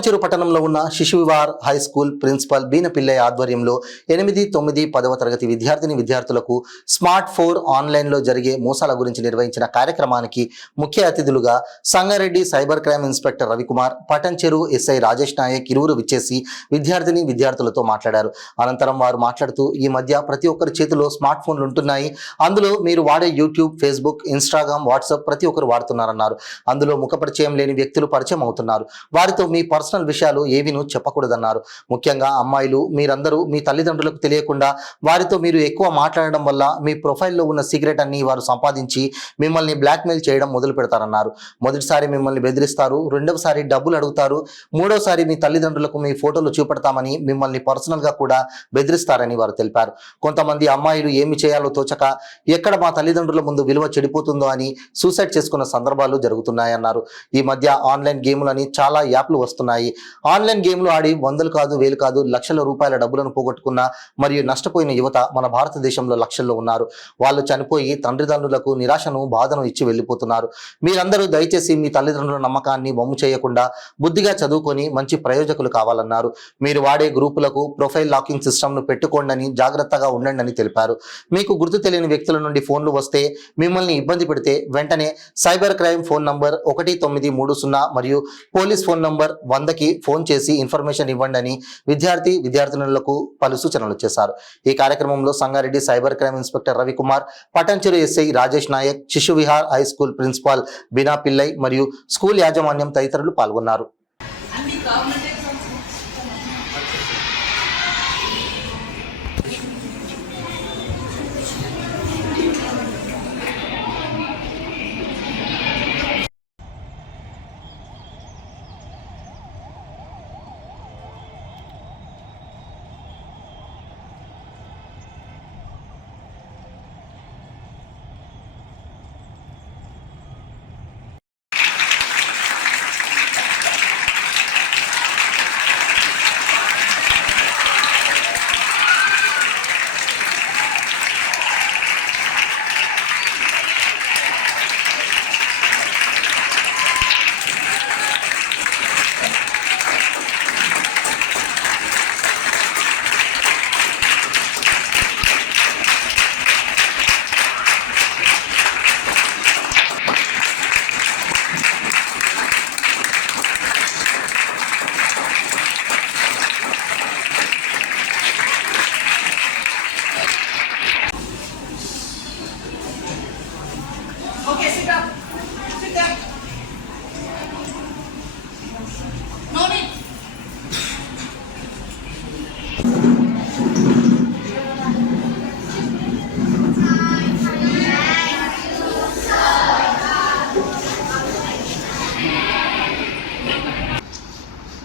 పటాన్చెరు పట్టణంలో ఉన్న శిశువిహార్ high school principal బీనపిల్లయ్య ఆధ్వర్యంలో 8, 9, 10వ తరగతి విద్యార్థులకు స్మార్ట్ 4 ఆన్లైన్లో జరిగే మోసాల గురించి నిర్వహించిన కార్యక్రమానికి ముఖ్య అతిథులుగా Sangareddy cyber crime inspector Ravikumar, Patancheru SI Rajesh Nayak ఇరువురు విచ్చేసి విద్యార్థులతో మాట్లాడారు. అనంతరం వారు మాట్లాడుతూ, ఈ మధ్య ప్రతి ఒక్కరి చేతిలో స్మార్ట్ ఫోన్లు ఉంటున్నాయి. అందులో మీరు వాడే యూట్యూబ్, ఫేస్బుక్, ఇన్స్టాగ్రామ్, వాట్సాప్ ప్రతి ఒక్కరు వాడుతున్నారన్నారు. అందులో ముఖ పరిచయం లేని వ్యక్తులు పరిచయం అవుతున్నారు. వారితో మీ పర్సనల్ విషయాలు ఏవీనూ చెప్పకూడదన్నారు. ముఖ్యంగా అమ్మాయిలు, మీరందరూ మీ తల్లిదండ్రులకు తెలియకుండా వారితో మీరు ఎక్కువ మాట్లాడడం వల్ల మీ ప్రొఫైల్లో ఉన్న సీక్రెట్ అన్ని వారు సంపాదించి మిమ్మల్ని బ్లాక్మెయిల్ చేయడం మొదలు పెడతారన్నారు. మొదటిసారి మిమ్మల్ని బెదిరిస్తారు, రెండవసారి డబ్బులు అడుగుతారు, మూడవసారి మీ తల్లిదండ్రులకు మీ ఫోటోలు చూపెడతామని మిమ్మల్ని పర్సనల్గా కూడా బెదిరిస్తారని వారు తెలిపారు. కొంతమంది అమ్మాయిలు ఏమి చేయాలో తోచక ఎక్కడ మా తల్లిదండ్రుల ముందు విలువ చెడిపోతుందో అని సూసైడ్ చేసుకున్న సందర్భాలు జరుగుతున్నాయన్నారు. ఈ మధ్య ఆన్లైన్ గేములని చాలా యాప్లు వస్తున్నాయి. ఆన్లైన్ గేమ్లు ఆడి వందలు కాదు, వేలు కాదు, లక్షల రూపాయల డబ్బులను పోగొట్టుకున్న మరియు నష్టపోయిన యువత మన భారతదేశంలో లక్షల్లో ఉన్నారు. వాళ్ళు చనిపోయి తండ్రిదండ్రులకు నిరాశను, బాధను ఇచ్చి వెళ్ళిపోతున్నారు. మీరందరూ దయచేసి మీ తల్లిదండ్రుల నమ్మకాన్ని వమ్ము చేయకుండా బుద్ధిగా చదువుకొని మంచి ప్రయోజకులు కావాలన్నారు. మీరు వాడే గ్రూపులకు ప్రొఫైల్ లాకింగ్ సిస్టమ్ను పెట్టుకోండి, జాగ్రత్తగా ఉండండి అని తెలిపారు. మీకు గుర్తు తెలియని వ్యక్తుల నుండి ఫోన్లు వస్తే, మిమ్మల్ని ఇబ్బంది పెడితే వెంటనే సైబర్ క్రైమ్ ఫోన్ నంబర్ 1930 మరియు పోలీస్ ఫోన్ నంబర్ 100కి ఫోన్ చేసి ఇన్ఫర్మేషన్ ఇవ్వండి అని విద్యార్థినులకు పలు సూచనలు చేశారు. ఈ కార్యక్రమంలో Sangareddy cyber crime inspector Ravikumar, Patancheru SI Rajesh Nayak, Shishuvihar high school principal Beenapillaiah మరియు స్కూల్ యాజమాన్యం తదితరులు పాల్గొన్నారు.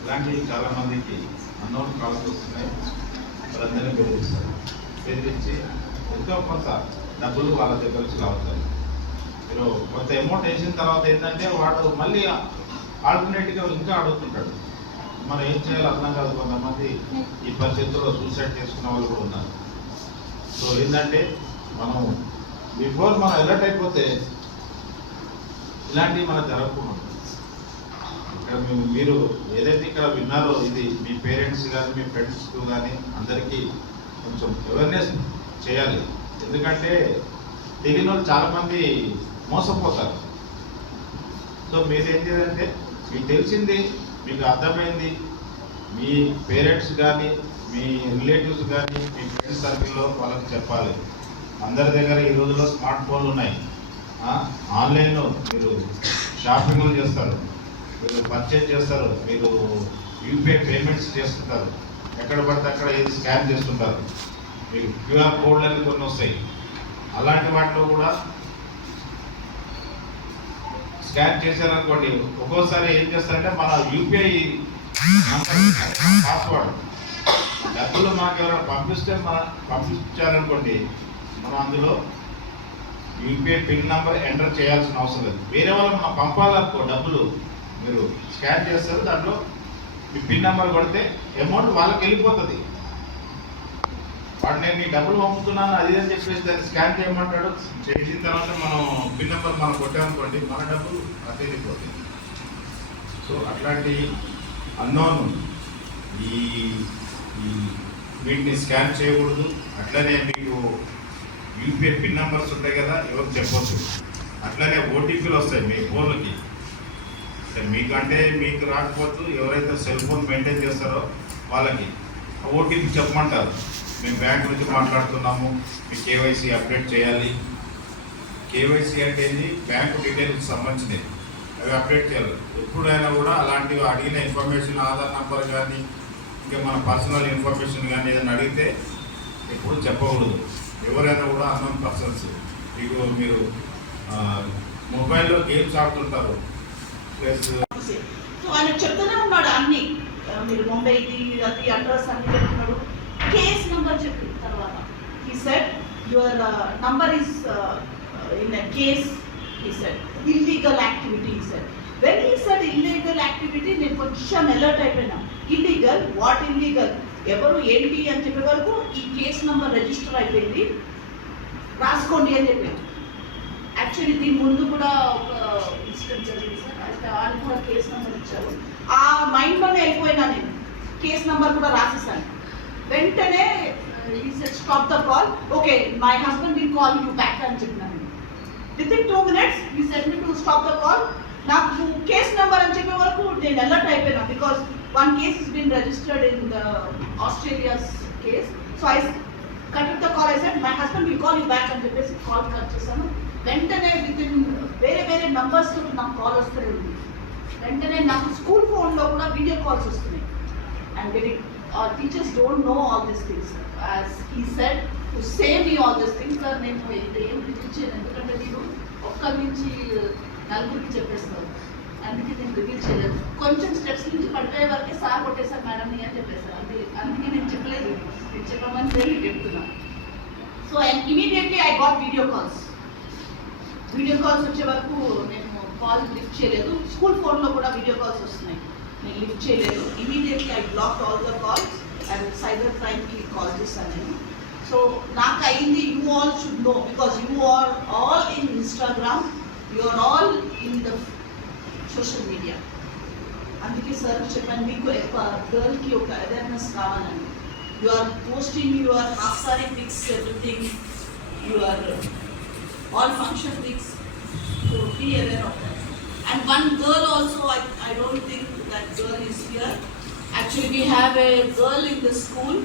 ఇలాంటివి చాలా మందికి అన్నోన్ కాల్స్ వస్తున్నాయి. వాళ్ళందరినీ బెదిరించి ఎంతో కొంత డబ్బులు వాళ్ళ దగ్గర నుంచి లాగుతారు. మీరు కొంత అమౌంట్ వేసిన తర్వాత ఏంటంటే వాడు మళ్ళీ ఆల్టర్నేటివ్గా ఇంకా అడుగుతుంటాడు. మనం ఏం చేయాలో అర్థం కాదు. కొంతమంది ఈ పరిస్థితుల్లో సూసైడ్ చేసుకున్న వాళ్ళు కూడా ఉన్నారు. సో ఏంటంటే మనం బిఫోర్ మనం అలర్ట్ అయిపోతే ఇలాంటివి మనం జరగకుండా ఇక్కడ మీరు ఏదైతే ఇక్కడ విన్నారో ఇది మీ పేరెంట్స్ కానీ మీ ఫ్రెండ్స్ కానీ అందరికీ కొంచెం అవేర్నెస్ చేయాలి. ఎందుకంటే తెలియని వాళ్ళు చాలామంది మోసపోతారు. సో మీరు ఏం చేయాలంటే మీకు తెలిసింది, మీకు అర్థమైంది, మీ పేరెంట్స్ కానీ మీ రిలేటివ్స్ కానీ మీ ఫ్రెండ్స్ సర్కిల్లో వాళ్ళకి చెప్పాలి. అందరి దగ్గర ఈ రోజుల్లో స్మార్ట్ ఫోన్లు ఉన్నాయి. ఆన్లైన్లో మీరు షాపింగ్లు చేస్తారు, మీరు పర్చేజ్ చేస్తారు, మీరు యూపీఐ పేమెంట్స్ చేస్తుంటారు, ఎక్కడ పడితే అక్కడ ఏది స్కాన్ చేస్తుంటారు, మీకు క్యూఆర్ కోడ్లు కొన్ని వస్తాయి. అలాంటి వాటిలో కూడా స్కాన్ చేశారనుకోండి, ఒక్కోసారి ఏం చేస్తారంటే మన యూపీఐ పాస్వర్డ్ డబ్బులు మాకు ఎవరైనా పంపించారనుకోండి, మనం అందులో యూపీఐ పిన్ నెంబర్ ఎంటర్ చేయాల్సిన అవసరం లేదు. వేరే వాళ్ళు మనం పంపాలనుకో డబ్బులు, మీరు స్కాన్ చేస్తారు, దాంట్లో మీ పిన్ నెంబర్ కొడితే అమౌంట్ వాళ్ళకి వెళ్ళిపోతుంది. వాడు నేను మీ డబ్బులు పంపుతున్నాను అది అని చెప్పేసి దాన్ని స్కాన్ చేయమంటాడు. చేసిన తర్వాత మనం పిన్ నెంబర్ మనం కొట్టామనుకోండి, మన డబ్బులు అదే వెళ్ళిపోతుంది. సో అట్లాంటి అన్నోన్ ఈ ఈ వీటిని స్కాన్ చేయకూడదు. అట్లనే మీకు యూపీఐ పిన్ నెంబర్స్ ఉంటాయి కదా, ఎవరికి చెప్పొచ్చు. అట్లనే ఓటీపీలు వస్తాయి మీ ఫోన్లకి. మీకంటే మీకు రాకపోతే ఎవరైతే సెల్ ఫోన్ మెయింటైన్ చేస్తారో వాళ్ళకి ఓటీపీ చెప్పమంటారు. మేము బ్యాంక్ నుంచి మాట్లాడుతున్నాము, మీ కేవైసీ అప్డేట్ చేయాలి. కేవైసీ అంటే ఏంటి? బ్యాంకు డీటెయిల్స్కి సంబంధించినవి, అవి అప్డేట్ చేయాలి. ఎప్పుడైనా కూడా అలాంటివి అడిగిన ఇన్ఫర్మేషన్, ఆధార్ నెంబర్ కానీ ఇంకా మన పర్సనల్ ఇన్ఫర్మేషన్ కానీ ఏదైనా అడిగితే ఎప్పుడు చెప్పకూడదు. ఎవరైనా కూడా అన్నోన్ పర్సన్స్ మీరు మొబైల్లో గేమ్స్ ఆడుతుంటారు ప్లస్. సో ఆయన చెప్తూనే ఉన్నాడు అన్ని, మీరు ముంబైది అది అడ్రస్ అన్ని చెప్తున్నాడు. కేస్ నెంబర్ చెప్పిన తర్వాత he said your number is in a case, he said illegal activity, he said. When he said illegal activity, నేను కొంచెం అలర్ట్ అయిపోయినా. Illegal what? ఇల్లీగల్ ఎవరు ఏంటి అని చెప్పే వరకు ఈ కేస్ నెంబర్ రిజిస్టర్ అయిపోయింది, రాసుకోండి అని చెప్పాను. యాక్చువల్లీ దీని ముందు కూడా ఒక ఇన్సిడెంట్ జరిగింది సార్, అయితే వాళ్ళు కూడా కేస్ నెంబర్ ఇచ్చారు. ఆ మైండ్లోనే వెళ్ళిపోయినా నేను, కేస్ నెంబర్ కూడా రాసేసాను. వెంటనే he said stop the call, okay my husband will call you back అని చెప్పినాను. Within 2 minutes he said me to stop the call. నాకు కేస్ నెంబర్ అని చెప్పే వరకు నేను అలర్ట్ అయిపోయినా, because one case has been registered in the Australia's case. So I cut the call, I said my husband will call you back అని చెప్పేసి call cut చేశాను. వెంటనే వితిన్ వేరే నంబర్స్ నాకు కాల్ వస్తూనే ఉంది. వెంటనే నాకు స్కూల్ ఫోన్లో కూడా వీడియో కాల్స్ వస్తున్నాయి. And very teachers don't know all these things. As he said to save me all these things. Sir నేను ఏం రివీల్ చేయను, ఎందుకంటే మీరు ఒక్కరి నుంచి నలుగురికి చెప్పేస్తారు, అందుకే నేను రివీల్ చేయలేదు. కొంచెం స్టెప్స్ నుంచి పడిపోయే వరకే సార్ కొట్టేశారు మేడంని అని చెప్పేశారు. అందుకే నేను చెప్పలేదు, నేను చెప్పమని నేను చెప్తున్నాను. So and immediately I got video calls. Video calls వచ్చే వరకు నేను కాల్ లిఫ్ట్ చేయలేదు. స్కూల్ ఫోన్లో కూడా వీడియో కాల్స్ వస్తున్నాయి, నేను లిఫ్ట్ చేయలేదు. Immediately I block all the calls and cyber క్రైమ్కి కాల్ చేశాను నేను. సో నాకు అయింది, you all should know, because you are all in Instagram, you are all in the social media. అందుకే సార్ చెప్పాను, మీకు గర్ల్కి ఒక అవేర్నెస్ కావాలని. You are posting your half sari pics, everything, your all function weeks, so be aware of that. And one girl also, I don't think that girl is here. Actually we have a girl in the school,